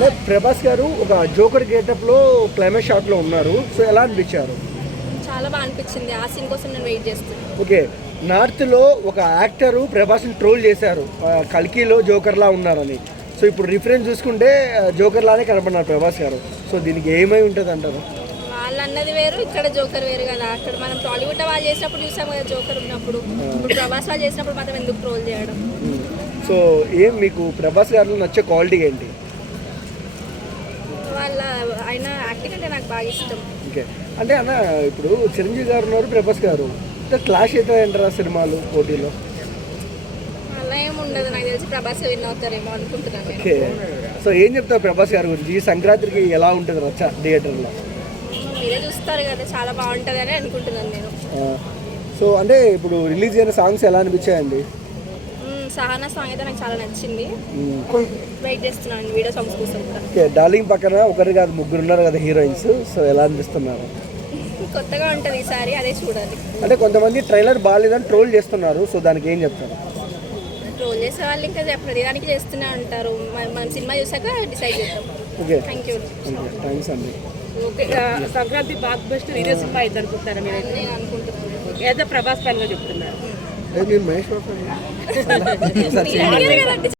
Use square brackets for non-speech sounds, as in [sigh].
అంటే ప్రభాస్ గారు ఒక జోకర్ గేటప్లో క్లైమాక్స్ షాట్లో ఉన్నారు. సో ఎలా అనిపించారు? చాలా బాగా అనిపించింది. ఆ సీన్ కోసం నేను వెయిట్ చేస్తున్నాను ఓకే. నార్త్లో ఒక యాక్టరు ప్రభాస్ని ట్రోల్ చేశారు. కల్కిలో జోకర్లా ఉన్నారని. సో ఇప్పుడు రిఫరెన్స్ చూసుకుంటే జోకర్ లానే కనపడినారు ప్రభాస్ గారు. సో దీనికి ఏమై ఉంటుంది అంటారు? వాళ్ళు అన్నది వేరు ఇక్కడ జోకర్ వేరు కదా. అక్కడ మనం టాలీవుడ్ వాళ్ళు చేసినప్పుడు చూసాం కదా జోకర్ ఉన్నప్పుడు. ఇప్పుడు ప్రభాస్ వాళ్ళు చేసినప్పుడు మాత్రం ఎందుకు ట్రోల్ చేయడం? సో ఏం మీకు ప్రభాస్ గారిలో నచ్చే క్వాలిటీ ఏంటి? వాళ్ళ ఆయన యాక్టింగ్ అంటే నాకు బాగా ఇష్టం. ఓకే. అంటే అన్న ఇప్పుడు చిరంజీవి గారు ఉన్నారు ప్రభాస్ గారు. అంటే క్లాష్ అవుతాయంటారా సినిమాలు పోటీలో? అలా ఏం ఉండదు. నాకు తెలిసి ప్రభాస్ విన్ అవుతారేమో అనుకుంటున్నాను నేను. ఓకే. సో ఏం చెప్తారు ప్రభాస్ గారి గురించి? ఈ సంక్రాంతికి ఎలా ఉంటుంది రచ్చ థియేటర్లో? మీరే చూస్తారు కదా చాలా బాగుంటుంది అని అనుకుంటున్నాను నేను. ఆ, సో అంటే ఇప్పుడు రిలీజ్ అయిన సాంగ్స్ ఎలా అనిపించాయండి? సహానా సాంగ్ అయితే నాకు చాలా నచ్చింది. వెయిట్ చేస్తున్నాను వీడియో సాంగ్స్ కోసం ఓకే డార్లింగ్ పక్కన ఒకరు కాదు ముగ్గురు ఉన్నారు కదా హీరోయిన్స్. సో ఎలా అనిపిస్తున్నారు? [laughs] కొత్తగా ఉంటుంది ఈసారి అదే చూడాలి. అంటే కొంతమంది ట్రైలర్ బాగాలేదని ట్రోల్ చేస్తున్నారు సో దానికి ఏం చెప్తారు? ట్రోల్ చేసే వాళ్ళు ఇంకా ప్రతి దానికి చేస్తూనే ఉంటారు. మనం సినిమా చూసాక డిసైడ్ చేద్దాం. Okay. Thank you okay thanks అండి. ఓకే సంక్రాంతి బాక్ బెస్ట్ ఇదే సినిమా అయితే అనుకుంటారా మీరు? నేను అనుకుంటున్నాను. ఏదో ప్రభాస్ ఫ్యాన్గా చెప్తున్నారు. మీరు మహేష్ బాబు [laughs]